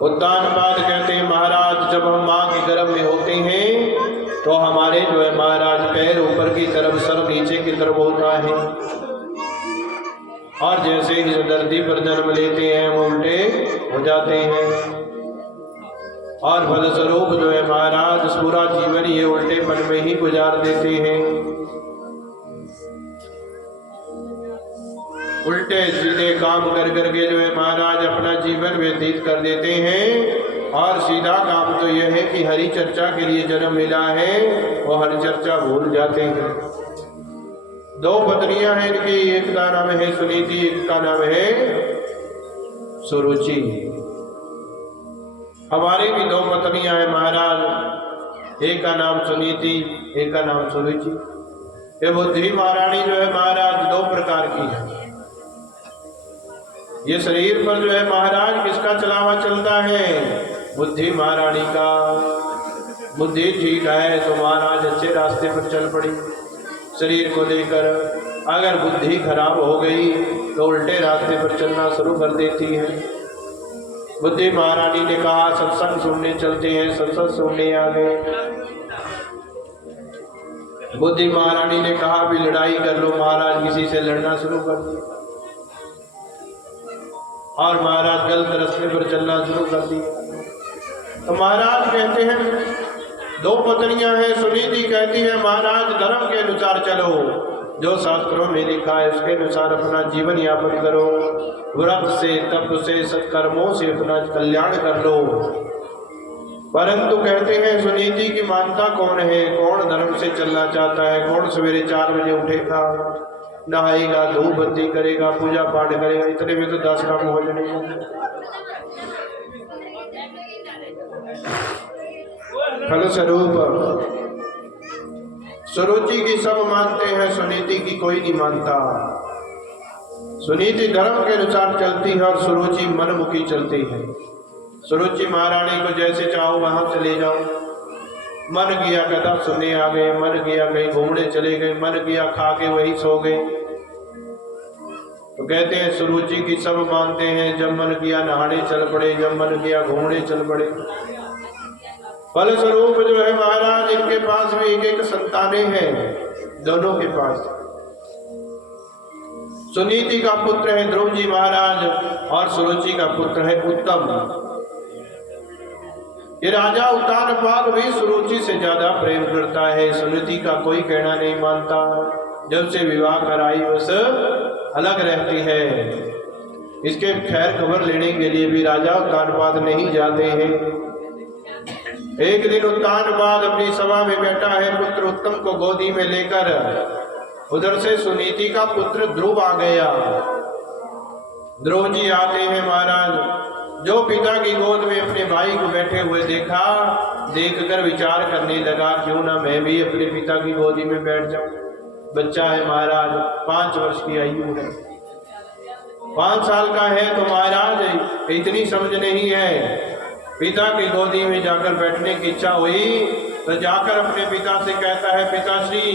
उत्तानपाद कहते हैं महाराज जब हम माँ के गर्भ में होते हैं तो हमारे जो है महाराज पैर ऊपर की तरफ सर नीचे की तरफ होता है, और जैसे ही इस धरती पर जन्म लेते हैं वो उल्टे हो जाते हैं, और फलस्वरूप जो है महाराज पूरा जीवन ये उल्टेपन में ही गुजार देते हैं। उल्टे सीधे काम कर करके जो है महाराज अपना जीवन व्यतीत कर देते हैं, और सीधा काम तो यह है कि हरि चर्चा के लिए जन्म मिला है वो हरि चर्चा भूल जाते हैं। दो पत्नियां हैं इनकी, एक का नाम है सुनीति, एक का नाम है सुरुचि। हमारी भी दो पत्नियां हैं महाराज, एक का नाम सुनीति, एक का नाम सुरुचि। ये बुद्धि महारानी जो है महाराज दो प्रकार की है। ये शरीर पर जो है महाराज किसका चलावा चलता है? बुद्धि महारानी का। बुद्धि ठीक है तो महाराज अच्छे रास्ते पर चल पड़ी शरीर को लेकर, अगर बुद्धि खराब हो गई तो उल्टे रास्ते पर चलना शुरू कर देती है। बुद्धि महारानी ने कहा सत्संग सुनने चलते हैं, सत्संग सुनने आ गए। बुद्धि महारानी ने कहा भी लड़ाई कर लो, महाराज किसी से लड़ना शुरू कर दिया, और महाराज गलत रास्ते पर चलना शुरू कर दिया। तो महाराज कहते हैं दो पत्नियां हैं, सुनीति कहती है महाराज धर्म के अनुसार चलो, जो शास्त्रों में लिखा है उसके अनुसार अपना जीवन यापन करो, व्रत से तप से सत्कर्मों से अपना कल्याण कर लो। परंतु कहते हैं सुनीति की मानता कौन है? कौन धर्म से चलना चाहता है? कौन सवेरे 4 बजे उठेगा, नहाएगा, धूप बत्ती करेगा, पूजा पाठ करेगा? इतने में तो 10 काम हो जाएंगे। फलस्वरूप सुरुचि की सब मानते हैं, सुनीति की कोई नहीं मानता। सुनीति धर्म के अनुसार चलती है और सुरुचि मनमुखी चलती है। सुरुचि महारानी को जैसे चाहो वहां चले जाओ, मन किया कथा सुनने आ गए, मन किया कहीं घूमने चले गए, मन किया खा के वही सो गए। तो कहते हैं सुरुचि की सब मानते हैं, जब मन किया नहाने चल पड़े, जब मन किया घूमने चल पड़े। फलस्वरूप जो है महाराज इनके पास भी एक एक संतानें हैं, दोनों के पास। सुनीति का पुत्र है ध्रुव जी महाराज, और सुरुचि का पुत्र है उत्तम। ये राजा उत्तानपाद भी सुरुचि से ज्यादा प्रेम करता है, सुनीति का कोई कहना नहीं मानता। जब से विवाह कराई बस अलग रहती है। इसके खैर खबर लेने के लिए भी राजा उत्तानपाद नहीं जाते हैं। एक दिन उत्तानपाद अपनी सभा में बैठा है, पुत्र उत्तम को गोदी में लेकर। उधर से सुनीति का पुत्र ध्रुव आ गया। ध्रुव जी आते हैं महाराज, जो पिता की गोद में अपने भाई को बैठे हुए देखा, देखकर विचार करने लगा क्यों ना मैं भी अपने पिता की गोदी में बैठ जाऊं। बच्चा है महाराज, 5 वर्ष की आयु है, 5 साल का है तो महाराज इतनी समझ नहीं है। पिता की गोदी में जाकर बैठने की इच्छा हुई तो जाकर अपने पिता से कहता है, पिताश्री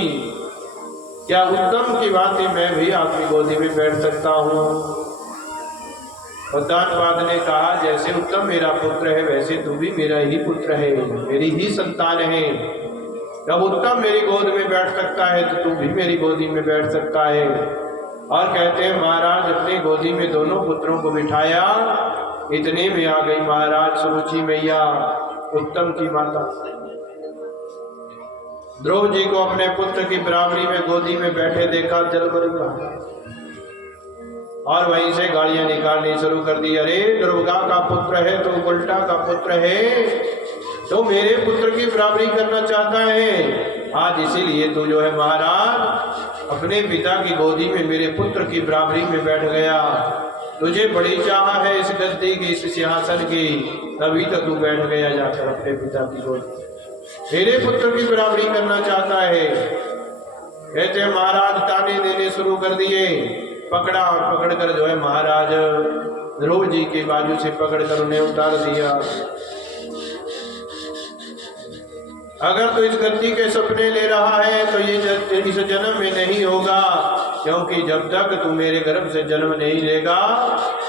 क्या उत्तम की बात है मैं भी आपकी गोदी में बैठ सकता हूँ? उत्तानपाद ने कहा जैसे उत्तम मेरा पुत्र है वैसे तू भी मेरा ही पुत्र है, मेरी ही संतान है। जब उत्तम मेरी गोद में बैठ सकता है तो तू भी मेरी गोदी में बैठ सकता है। और कहते हैं महाराज अपनी गोदी में दोनों पुत्रों को बिठाया। इतने में आ गई महाराज सुरुचि मैया, उत्तम की माता। ध्रुव जी को अपने पुत्र की बराबरी में गोदी में बैठे देखा, जल भर गया और वहीं से गालियां निकालनी शुरू कर दी। अरे दुर्गा का पुत्र है तो उल्टा का पुत्र है, तो मेरे पुत्र की बराबरी करना चाहता है। आज इसीलिए तो जो है महाराज अपने पिता की गोदी में मेरे पुत्र की बराबरी में बैठ गया। तुझे बड़ी चाह है इस गद्दी की, इस सिंहासन की, तभी तो तू बैठ गया जाकर अपने पिता की गोदी। मेरे पुत्र की बराबरी करना चाहता है। कहते महाराज ताने देने शुरू कर दिए। पकड़ा और पकड़कर जो है महाराज ध्रुव जी के बाजू से पकड़कर उन्हें उतार दिया। अगर तो इस गद्दी के सपने ले रहा है तो ये इस जन्म में नहीं होगा, क्योंकि जब तक तू मेरे गर्भ से जन्म नहीं लेगा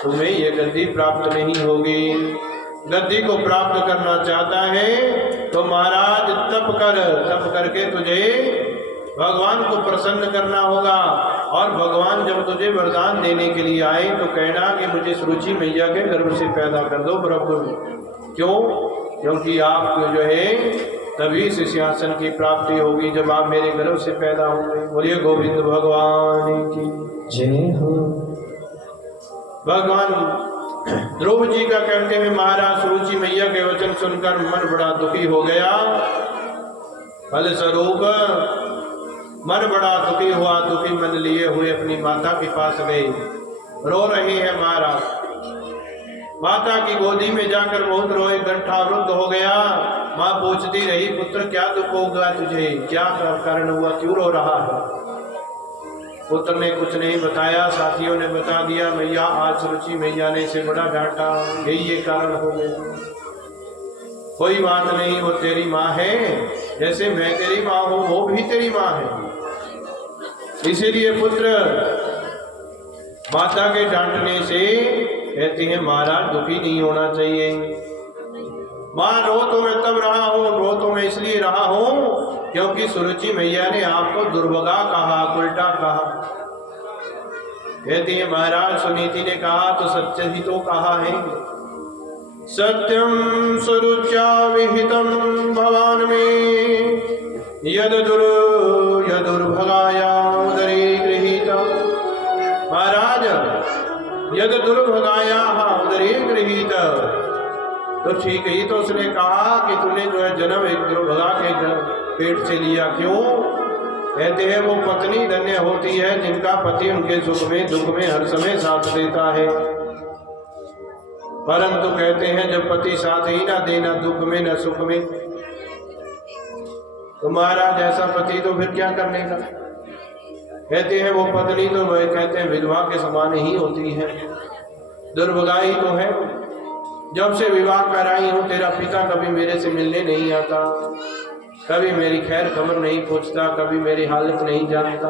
तुम्हें ये गद्दी प्राप्त नहीं होगी। गद्दी को प्राप्त करना चाहता है तो महाराज तप करके तुझे भगवान को प्रसन्न करना होगा। और भगवान जब तुझे वरदान देने के लिए आए तो कहना कि मुझे सुरुचि मैया के गर्भ से पैदा कर दो प्रभु। क्यों? क्योंकि आपको जो है तभी से सिंहासन की प्राप्ति होगी जब आप मेरे गर्भ से पैदा होंगे। बोलिए गोविंद भगवान की जय हो। भगवान ध्रुव जी का कहते हुए महाराज सुरुचि मैया के वचन सुनकर मन बड़ा दुखी हो गया। फल स्वरूप मन बड़ा दुखी हुआ। दुखी मन लिए हुए अपनी माता के पास गए। रो रहे हैं महाराज। माता की गोदी में जाकर बहुत रोए। कंठा रुद्ध हो गया। माँ पूछती रही, पुत्र क्या दुख होगा तुझे, क्या कारण हुआ, क्यों रो रहा है? पुत्र ने कुछ नहीं बताया। साथियों ने बता दिया, मैया आज सुरुचि मैया ने इसे बड़ा डांटा, यही ये कारण हो गया। कोई बात नहीं, वो तेरी माँ है, जैसे मैं तेरी माँ हूँ वो भी तेरी माँ है। इसीलिए पुत्र माता के डांटने से कहते हैं महाराज दुखी नहीं होना चाहिए। माँ रो तो मैं तब रहा हूँ, रो तो मैं इसलिए रहा हूँ क्योंकि सुरुचि मैया ने आपको दुर्भगा कहा, उल्टा कहा। कहती है महाराज सुनीति ने कहा तो सत्य ही तो कहा है। सत्यम सुरुच्या विहितम भवान में यद दुर्भगाया उदरे गृहीत। महाराज यद दुर्भगाया उदरे गृहीत, तो ठीक ही तो उसने कहा कि तूने जो है जन्म एक दुर्भगा के पेट से लिया। क्यों? कहते हैं वो पत्नी धन्य होती है जिनका पति उनके सुख में दुख में हर समय साथ देता है। परंतु कहते हैं जब पति साथ ही ना देना, दुख में न सुख में, तो महाराज ऐसा पति तो फिर क्या करने का। कहते हैं वो पत्नी तो वह कहते हैं विधवा के समान ही होती है, दुर्भगा ही तो है। जब से विवाह कराई हूं तेरा पिता कभी मेरे से मिलने नहीं आता, कभी मेरी खैर खबर नहीं पूछता, कभी मेरी हालत नहीं जानता।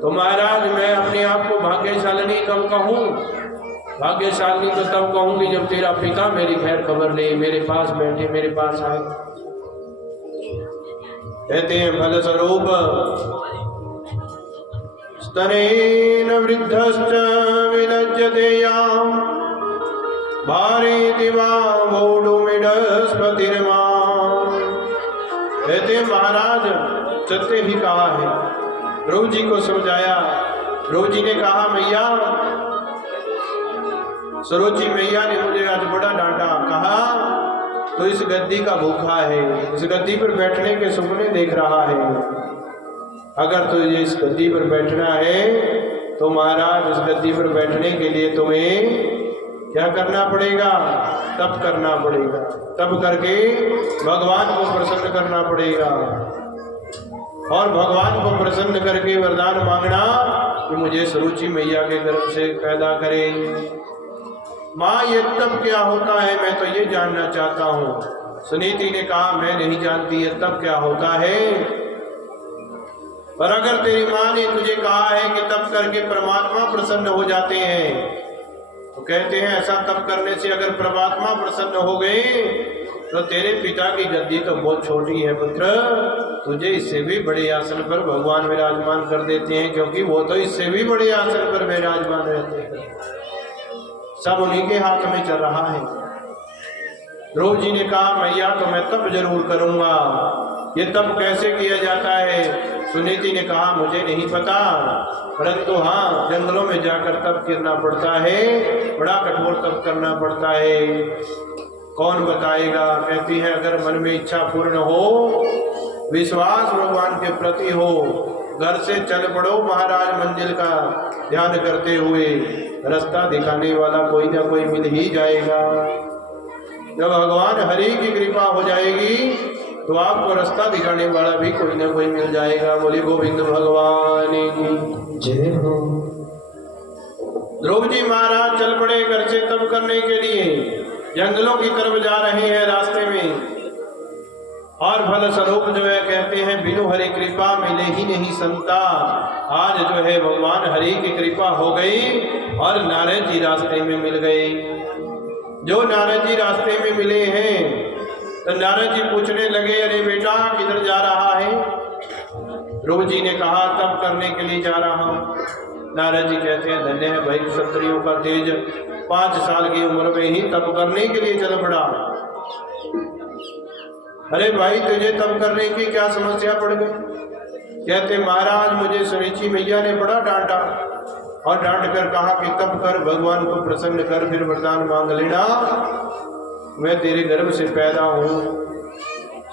तो महाराज मैं अपने आप को भाग्यशालिनी कब कहूँ? भाग्यशालिनी तो तब कहूंगी जब तेरा पिता मेरी खैर खबर ले, मेरे पास बैठे, मेरे पास आए। कहते हैं फल स्वरूप स्तनेन वृद्धश्च विलज्जते याम भारेति वा वोढुमिडस्पतिर्मा। कहते महाराज सत्य ही कहा है। ध्रुव जी को समझाया। ध्रुव जी ने कहा मैया सुरुचि मैया ने मुझे आज बड़ा डांटा। कहा तो इस गद्दी का भूखा है, इस गद्दी पर बैठने के सपने देख रहा है। अगर तुझे इस गद्दी पर बैठना है तो महाराज इस गद्दी पर बैठने के लिए तुम्हें क्या करना पड़ेगा? तप करना पड़ेगा। तप करके भगवान को प्रसन्न करना पड़ेगा और भगवान को प्रसन्न करके वरदान मांगना कि मुझे सुरुचि मैया के गर्भ से पैदा करें। माँ ये तप क्या होता है मैं तो ये जानना चाहता हूँ। सुनीति ने कहा मैं नहीं जानती ये तप क्या होता है, पर अगर तेरी माँ ने तुझे कहा है कि तप करके परमात्मा प्रसन्न हो जाते हैं तो कहते हैं ऐसा तप करने से अगर परमात्मा प्रसन्न हो गए तो तेरे पिता की गद्दी तो बहुत छोटी है पुत्र, तुझे इससे भी बड़े आसन पर भगवान विराजमान कर देते हैं, क्योंकि वो तो इससे भी बड़े आसन पर विराजमान रहते हैं। सब उन्हीं के हाथ में चल रहा है। ध्रुव जी ने कहा मैया तो मैं तप जरूर करूंगा। ये तप कैसे किया जाता है? सुनीति ने कहा मुझे नहीं पता, परंतु हाँ जंगलों में जाकर तप करना पड़ता है, बड़ा कठोर तप करना पड़ता है। कौन बताएगा? कहती है अगर मन में इच्छा पूर्ण हो, विश्वास भगवान के प्रति हो, घर से चल पड़ो महाराज मंजिल का ध्यान करते हुए, रास्ता दिखाने वाला कोई ना कोई मिल ही जाएगा। जब भगवान हरि की कृपा हो जाएगी तो आपको रास्ता दिखाने वाला भी कोई ना कोई मिल जाएगा। बोले गोविंद भगवान की जय हो। ध्रुव जी महाराज चल पड़े घर से तप करने के लिए, जंगलों की तरफ जा रहे हैं। रास्ते में और फल स्वरूप जो है कहते हैं बिनु हरि कृपा मिले ही नहीं संता। आज जो है भगवान हरि की कृपा हो गई और नारद जी रास्ते में मिल गए। जो नारद जी रास्ते में मिले हैं तो नारद जी पूछने लगे, अरे बेटा किधर जा रहा है? ध्रुव जी ने कहा तप करने के लिए जा रहा हूँ। नारद जी कहते हैं धन्य है भाई क्षत्रियों का तेज, 5 साल की उम्र में ही तप करने के लिए चल पड़ा। अरे भाई तुझे तप करने की क्या समस्या पड़ गई? कहते महाराज मुझे सुनीची मैया ने बड़ा डांटा और डांट कर कहा कि तप कर, भगवान को प्रसन्न कर, फिर वरदान मांग लेना। मैं तेरे गर्भ से पैदा हूँ,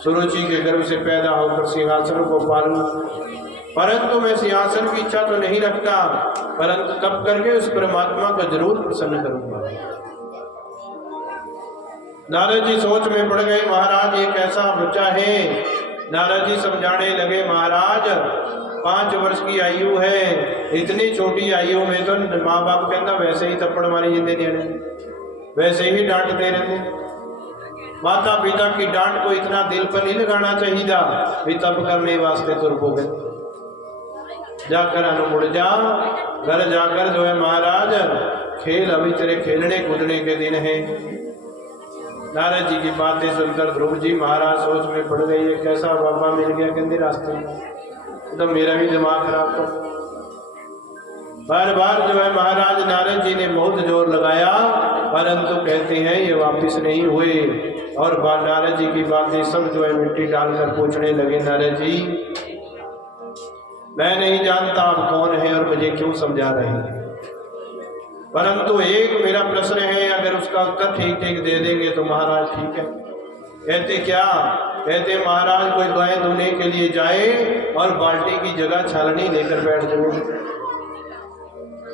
सुरुचि के गर्भ से पैदा होकर सिंहासन को पालूं, परंतु मैं सिंहासन की इच्छा तो नहीं रखता, परंतु तप करके उस परमात्मा को जरूर प्रसन्न करूंगा। नारद जी सोच में पड़ गए, महाराज ये कैसा बच्चा है? नारद जी समझाने लगे, महाराज 5 वर्ष की आयु है, इतनी छोटी आयु में तो माँ बाप कहता वैसे ही थप्पड़ मारी जिंदे देने, वैसे ही डांटते रहते। माता पिता की डांट को इतना दिल पर नहीं लगाना चाहिए था भी तप करने वास्ते तुर हो गए। जाकर अनुमुड़ जा, घर जाकर जो है महाराज खेल, अभी तेरे खेलने कूदने के दिन है। नारद जी की बातें सुनकर ध्रुव जी महाराज सोच में पड़ गई, कैसा बाबा मिल गया कहते रास्ते में, तो मेरा भी दिमाग खराब कर। बार बार जो है महाराज नारद जी ने बहुत जोर लगाया, परंतु कहते हैं ये वापिस नहीं हुए। और नारद जी की बातें सब जो है मिट्टी डालकर पूछने लगे, नारद जी मैं नहीं जानता आप कौन है और मुझे क्यों समझा रहे हैं, परंतु एक मेरा प्रश्न है, अगर उसका उत्तर ठीक ठीक दे देंगे तो महाराज ठीक है। कहते क्या? कहते महाराज कोई गाय धोने के लिए जाए और बाल्टी की जगह छालनी लेकर बैठ जाए।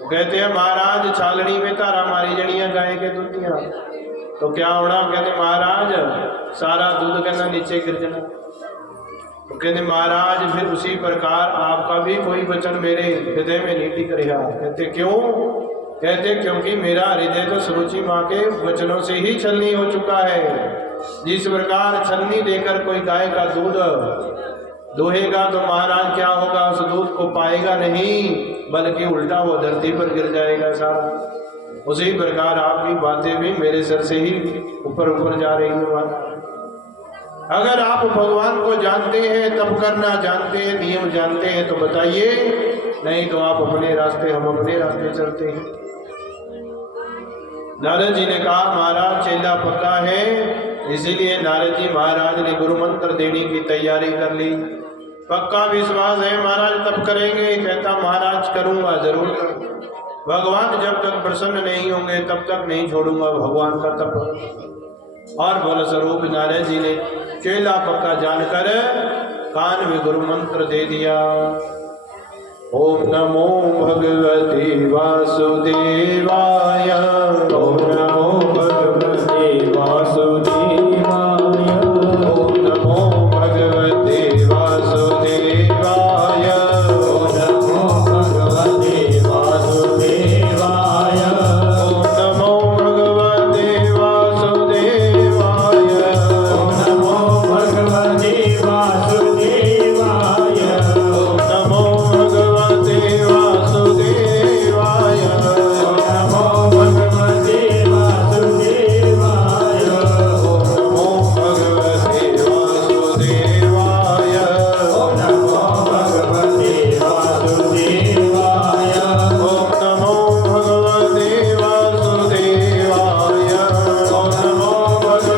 कहते हैं महाराज छालनी में तारा मारी जड़ियां गाय के दूधिया, तो क्या होना? कहते महाराज सारा दूध कहना नीचे गिर जाना। तो कहते महाराज फिर उसी प्रकार आपका भी कोई वचन मेरे हृदय में नहीं टिक रहा। कहते क्यों? कहते क्योंकि मेरा हृदय तो सुरुचि माँ के वचनों से ही छलनी हो चुका है। जिस प्रकार छलनी देकर कोई गाय का दूध दोहेगा तो महाराज क्या होगा? उस दूध को पाएगा नहीं, बल्कि उल्टा वो धरती पर गिर जाएगा सारा। उसी प्रकार आपकी बातें भी मेरे सर से ही ऊपर ऊपर जा रही है। अगर आप भगवान को जानते हैं, तप करना जानते हैं, नियम जानते हैं तो बताइए, नहीं तो आप अपने रास्ते, हम अपने रास्ते चलते हैं। नारद जी ने कहा महाराज चेला पक्का है, इसीलिए नारद जी महाराज ने गुरु मंत्र देने की तैयारी कर ली। पक्का विश्वास है महाराज तप करेंगे? कहता महाराज करूंगा, जरूर करूंगा। भगवान जब तक प्रसन्न नहीं होंगे तब तक नहीं छोड़ूंगा भगवान का तप। और फलस्वरूप नारद जी ने चेला पक्का जानकर कान में गुरु मंत्र दे दिया। ओम नमो भगवते वासुदेवाय, ओम नमो भगवते वासुदेवाय, ओम नमो भगवते वासुदेवाय, ओम नमो भगवते वासुदेवाय, ओम नमो भगवते वासुदेवाय, ओम नमो भगवते वासुदेवाय, ओम नमो भगवते वासुदेवाय, ओम नमो भगवते वासुदेवाय, ओम नमो भगवते वासुदेवाय, ओम नमो भगवते वासुदेवाय, ओम नमो भगवते वासुदेवाय, ओम नमो भगवते वासुदेवाय, ओम नमो भगवते वासुदेवाय, ओम नमो भगवते वासुदेवाय, ओम नमो भगवते वासुदेवाय,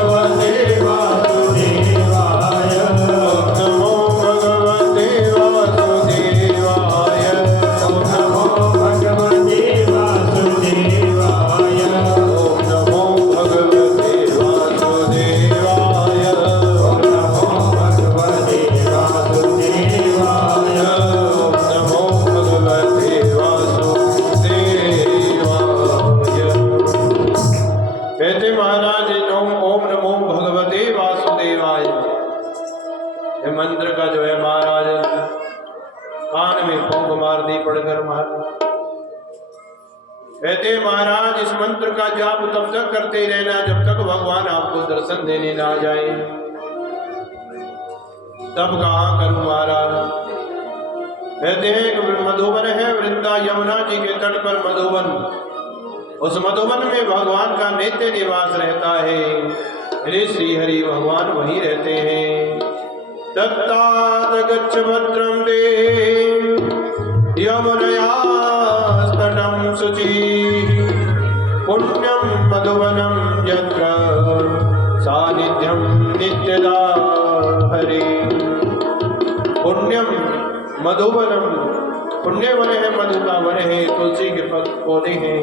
ओम नमो भगवते वासुदेवाय, ओम नमो भगवते वासुदेवाय। कहते महाराज ओम नमो भगवते वासुदेवाय, ये मंत्र का जो है महाराज कान में फूंक मार दी पड़कर महाराज। कहते महाराज इस मंत्र का जाप तब तक करते रहना जब तक भगवान आपको दर्शन देने ना जाए। तब कहाँ करूं महाराज। कहते हैं कि मधुबन है वृंदा, यमुना जी के तट पर मधुबन, उस मधुबन में भगवान का नित्य निवास रहता है। अरे श्री हरि भगवान वहीं रहते हैं। तत्तात गच्छ भद्रं ते यमुनया तटं शुचि, पुण्यं मधुवनं यत्र सानिध्यं नित्यदा हरि। पुण्यम मधुवनम, पुण्य वन है, मधु का वन है, तुलसी के पौधे हैं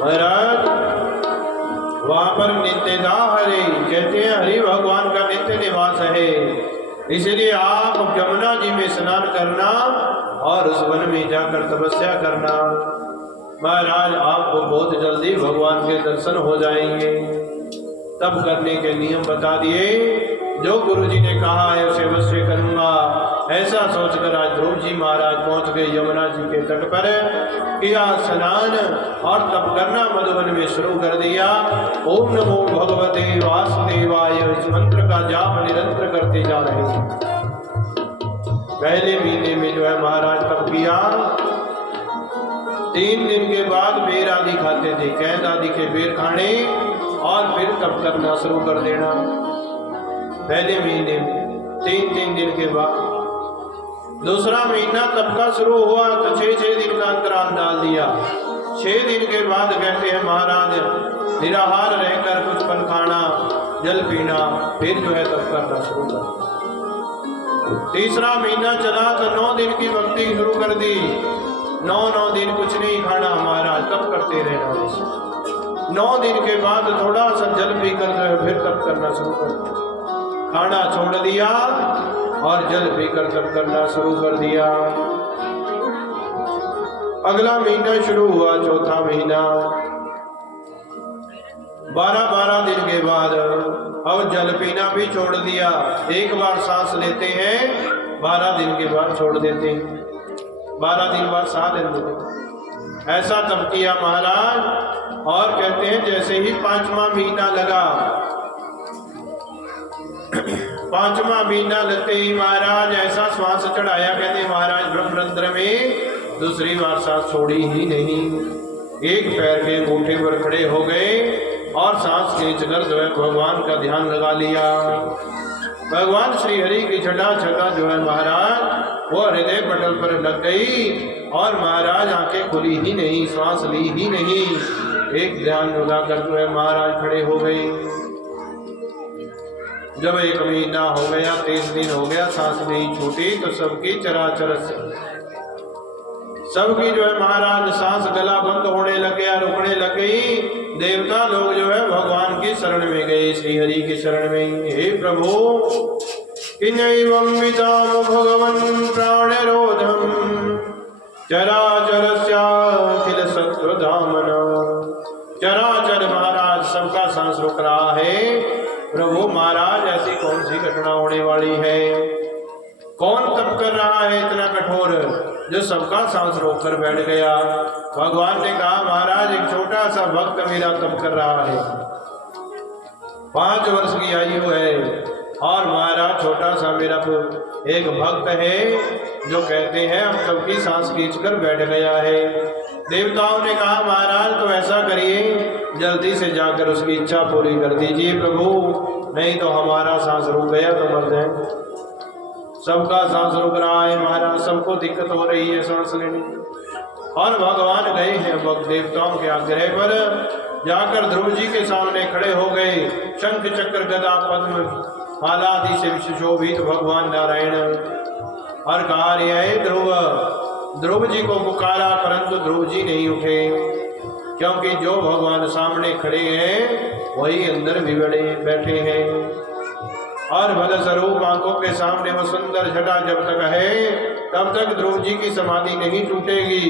महाराज। वहां पर नित्यदा हरि, कहते हैं हरि भगवान का नित्य निवास है। इसलिए आप यमुना जी में स्नान करना और उस वन में जाकर तपस्या करना महाराज, आपको बहुत जल्दी भगवान के दर्शन हो जाएंगे। तब करने के नियम बता दिए, जो गुरु जी ने कहा है उसे अवश्य करूंगा। ऐसा सोचकर आज ध्रुव जी महाराज पहुंच गए यमुना जी के तट पर, किया स्नान और तप करना मधुबन में शुरू कर दिया। ओम नमो भगवते वासुदेवाय, इस मंत्र का जाप निरंतर करते जा रहे हैं। पहले महीने में जो है महाराज तप किया, 3 दिन के बाद बेर आदि खाते थे, कैद आदि के बेर खाने और फिर तप करना शुरू कर देना। पहले महीने में 3-3 दिन के बाद दूसरा महीना तब का शुरू हुआ तो 6-6 दिन का अंतराल डाल दिया। 6 दिन के बाद कहते हैं महाराज निराहार रहकर कुछ फल खाना, जल पीना, फिर जो है तब करना शुरू कर। तीसरा महीना चला तो 9 दिन की भक्ति शुरू कर दी। 9 दिन कुछ नहीं खाना महाराज, तब करते रहना। 9 दिन के बाद थोड़ा सा जल पीकर जो है फिर तब करना शुरू कर, खाना छोड़ दिया और जल पीकर तप करना शुरू कर दिया। अगला महीना शुरू हुआ, चौथा महीना, 12-12 दिन के बाद अब जल पीना भी छोड़ दिया। एक बार सांस लेते हैं, 12 दिन के बाद छोड़ देते हैं, 12 दिन बाद सांस लेते। ऐसा तब किया महाराज। और कहते हैं जैसे ही 5वां महीना लगा, 5वां महीना लगते ही महाराज ऐसा श्वास चढ़ाया, कहते महाराज ब्रह्मरंध्र में दूसरी बार सांस छोड़ी ही नहीं। एक पैर के अंगूठे पर खड़े हो गए और सांस खींचकर जो है भगवान का ध्यान लगा लिया। भगवान श्री हरि की छटा जो है महाराज वो हृदय पटल पर लग गई और महाराज आंखें खुली ही नहीं, श्वास ली ही नहीं। एक ध्यान लगाकर जो है महाराज खड़े हो गए। जब 1 महीना हो गया, 23 दिन हो गया, सांस नहीं छूटी तो सबकी चराचर सबकी जो है महाराज सांस गला बंद होने लग गया, रुकने लग गई। देवता लोग जो है भगवान की शरण में गए, श्री हरि की शरण में। हे प्रभु किन्नैवं विदाम भगवन् प्राणरोधम चराचरस्याखिल सत्वधामन। चराचर महाराज सबका सांस रुक रहा है। प्रभु महाराज ऐसी कौन सी घटना होने वाली है? कौन तप कर रहा है इतना कठोर जो सबका सांस रोक कर बैठ गया? भगवान ने कहा महाराज एक छोटा सा भक्त मेरा तप कर रहा है, 5 वर्ष की आयु है और महाराज छोटा सा मेरा एक भक्त है जो कहते हैं अब सबकी सांस खींचकर बैठ गया है। देवताओं ने कहा महाराज तो ऐसा करिए जल्दी से जाकर उसकी इच्छा पूरी कर दीजिए प्रभु, नहीं तो हमारा सांस रुक गया तो मर जाए। सबका सांस रुक रहा है महाराज, सबको दिक्कत हो रही है सांस लेने की। और भगवान गए हैं भक्त देवताओं के आग्रह पर जाकर ध्रुव जी के सामने खड़े हो गए। शंख चक्र गदा पद्म मालादि से सुशोभित भगवान नारायण। और कहा ध्रुव जी को पुकारा परंतु ध्रुव जी नहीं उठे, क्योंकि जो भगवान सामने खड़े हैं वही अंदर भी बैठे हैं। और भल स्वरूप आंखों के सामने वो सुंदर छटा जब तक है तब तक ध्रुव जी की समाधि नहीं टूटेगी।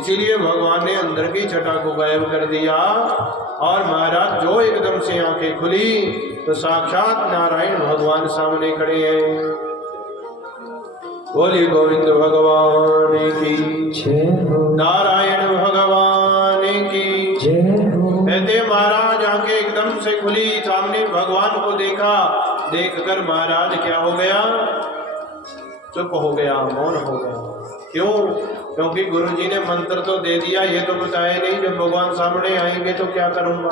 इसीलिए भगवान ने अंदर की छटा को गायब कर दिया और महाराज जो एकदम से आंखें खुली तो साक्षात नारायण भगवान सामने खड़े हैं। बोलिए गोविंद भगवान की जय, नारायण भगवान की जय। कहते महाराज आंखें एकदम से खुली, सामने भगवान को देखा, देखकर महाराज क्या हो गया, चुप हो गया, मौन हो गया। क्यों? क्योंकि गुरु जी ने मंत्र तो दे दिया, ये तो बताया नहीं जब भगवान सामने आएंगे तो क्या करूंगा,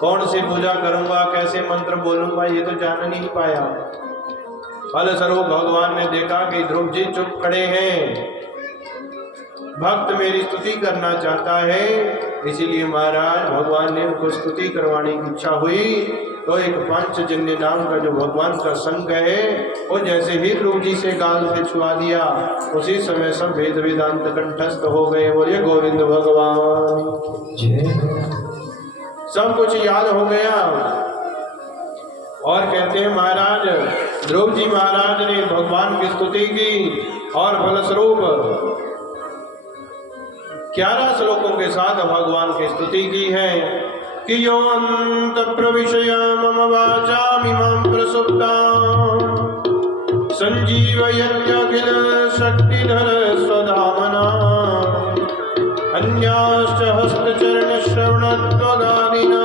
कौन सी पूजा करूंगा, कैसे मंत्र बोलूंगा, ये तो जान नहीं पाया। फलस्वरूप भगवान ने देखा कि ध्रुव जी चुप खड़े हैं, भक्त मेरी स्तुति करना चाहता है, इसीलिए महाराज भगवान ने उनको स्तुति करवाने की इच्छा हुई। तो एक पंचजन्य नाम का जो भगवान का संग है, वो जैसे ही ध्रुव जी से गाल से छुआ दिया, उसी समय सब वेद वेदांत कंठस्थ हो गए। बोलिए गोविंद भगवान, सब कुछ याद हो गया। और कहते हैं महाराज ध्रुव जी महाराज ने भगवान की स्तुति की और फलस्वरूप 11 श्लोकों के साथ भगवान की स्तुति की है कि यो अंत प्रविशय मम वाचामिमां प्रसुप्तां संजीवयत्यखिल शक्तिधर स्वधामना अन्याश्च हस्तचरण श्रवणत्वगादिना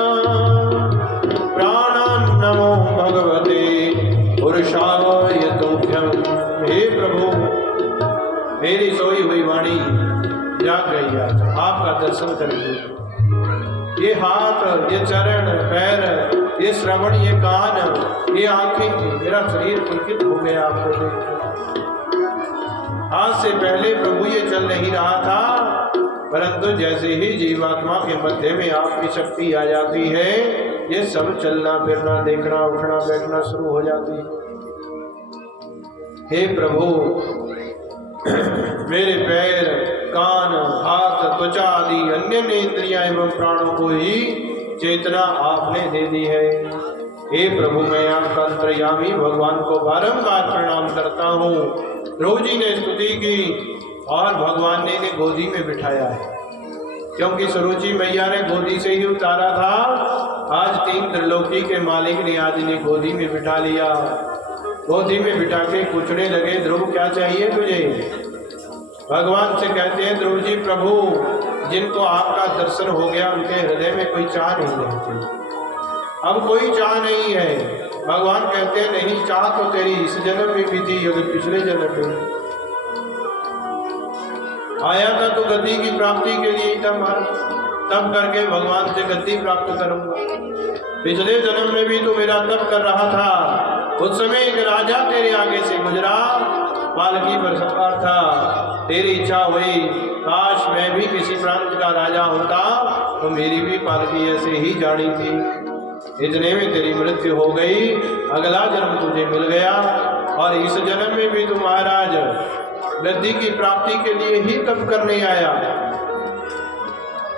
प्राणान् नमो भगवते पुरुषाय तुभ्यं। हे प्रभु, मेरी सोई हुई वाणी जाग गई, आज आपका दर्शन करेंगे। ये हाथ, ये चरण, पैर, ये श्रवण, ये कान, ये आंखें, मेरा शरीर पुलकित हो गया आपको देखकर। आज से पहले प्रभु ये चल नहीं रहा था, परंतु जैसे ही जीवात्मा के मध्य में आपकी शक्ति आ जाती है, ये सब चलना फिरना, देखना, उठना, बैठना शुरू हो जाती है। हे प्रभु, मेरे पैर, कान, हाथ, त्वचा आदि अन्य इंद्रियां एवं प्राणों को ही चेतना आपने दे दी है। हे प्रभु, मैं आपका अंतर्यामी भगवान को बारंबार प्रणाम करता हूँ। ध्रुव जी ने स्तुति की और भगवान ने इन्हें गोदी में बिठाया है, क्योंकि सुरुचि मैया ने गोदी से ही उतारा था। आज 3 त्रिलोकी के मालिक ने आज इन्हें गोदी में बिठा लिया। गोदी में बिठा के पूछने लगे, ध्रुव क्या चाहिए तुझे? भगवान से कहते हैं, ध्रुव जी प्रभु, जिनको आपका दर्शन हो गया उनके हृदय में कोई चाह नहीं रहती, अब कोई चाह नहीं है। भगवान कहते हैं, नहीं, चाह तो तेरी इस जन्म में भी थी, अगर पिछले जन्म में आया था तो गद्दी की प्राप्ति के लिए ही था, तब करके भगवान से गद्दी प्राप्त करूंगा। पिछले जन्म में भी तो मेरा तप कर रहा था, उस समय एक राजा तेरे आगे से गुजरा, पालकी पर सवार था, तेरी इच्छा हुई काश मैं भी किसी प्रांत का राजा होता तो मेरी भी पालकी ऐसे ही जानी थी। इतने में तेरी मृत्यु हो गई, अगला जन्म तुझे मिल गया और इस जन्म में भी तू महाराज गद्दी की प्राप्ति के लिए ही तप करने आया।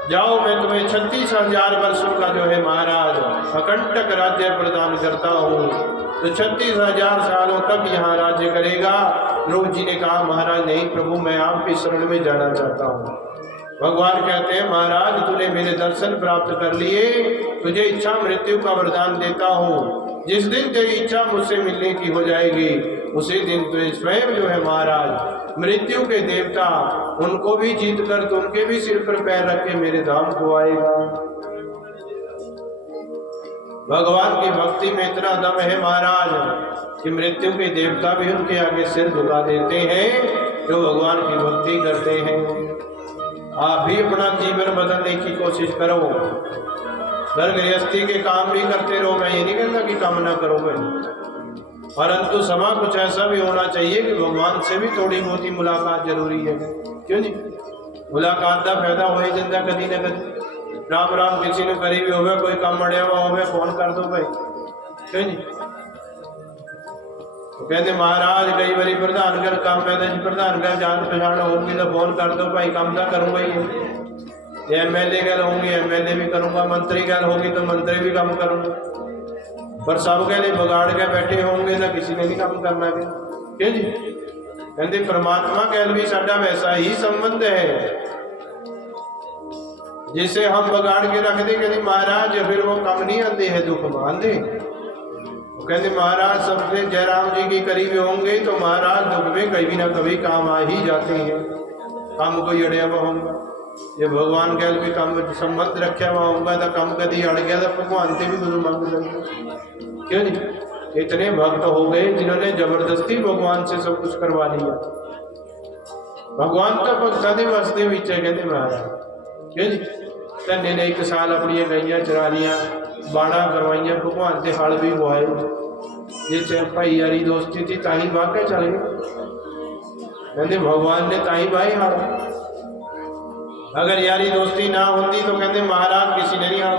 जाओ, मैं तुम्हें 36,000 वर्षों का जो है महाराज अकंटक राज्य प्रदान करता हूँ, तो 36,000 सालों तक यहाँ राज्य करेगा। ध्रुव जी ने कहा, महाराज नहीं प्रभु, मैं आपकी शरण में जाना चाहता हूँ। भगवान कहते हैं, महाराज तूने मेरे दर्शन प्राप्त कर लिए, तुझे इच्छा मृत्यु का वरदान देता हूँ। जिस दिन तेरी इच्छा मुझसे मिलने की हो जाएगी, उसी दिन तुझे स्वयं जो है महाराज मृत्यु के देवता, उनको भी जीत कर तो उनके भी सिर पर पैर रख के मेरे धाम को आएगा। भगवान की भक्ति में इतना दम है महाराज कि मृत्यु के देवता भी उनके आगे सिर झुका देते हैं जो भगवान की भक्ति करते हैं। आप भी अपना जीवन बदलने की कोशिश करो, घर गृहस्थी के काम भी करते रहो। मैं ये नहीं कहता कि काम ना करो भाई, परंतु समय कुछ ऐसा भी होना चाहिए कि भगवान से भी थोड़ी मोटी मुलाकात जरूरी है। क्यों नहीं? मुलाकात का फायदा हो जाता कभी न कभी। राम राम किसी ने करीबी हो, कोई काम मड़िया हुआ हो, फोन कर दो भाई। क्यों नहीं? तो कहते महाराज कई बारी प्रधानगढ़ काम में प्रधानगढ़ जान पहचान होगी तो फोन कर दो भाई, काम तो करूंगा ही। MLA गल होंगी MLA भी करूंगा, मंत्री गल होगी तो मंत्री भी काम करूंगा, पर सब के लिए बगाड़ के बैठे होंगे तो किसी ने नहीं काम करना है। क्यों जी? कहते परमात्मा गल भी साडा वैसा ही संबंध है, जिसे हम बगाड़ के रख दे कहते महाराज फिर वो काम नहीं आते है, दुख आते। कहते महाराज सबसे जयराम जी के करीब होंगे तो महाराज दुख में कभी ना कभी काम आ ही जाते हैं। काम कोई अड़िया हुआ होगा, ये भगवान गैल भी काम संबंध रखा हुआ होगा तो काम कभी अड़ गया तो भगवान से भी गुरु मांग लेंगे। क्यों जी? इतने भक्त हो गए जिन्होंने जबरदस्ती भगवान से सब कुछ करवा लिया। भगवान तो भक्तां दे वास्ते विच है कहते महाराज। क्यों जी? धन्य ने 1 साल अपनी गईयां चरा लिया, बाड़ा करवाइया, भगवान से हल भी बुआए। जे भाई यारी दोस्ती थी ताही वाह के चल गए, कहते भगवान ने ताही वाही हल। अगर यारी दोस्ती ना होती तो कहते महाराज किसी ने नहीं हल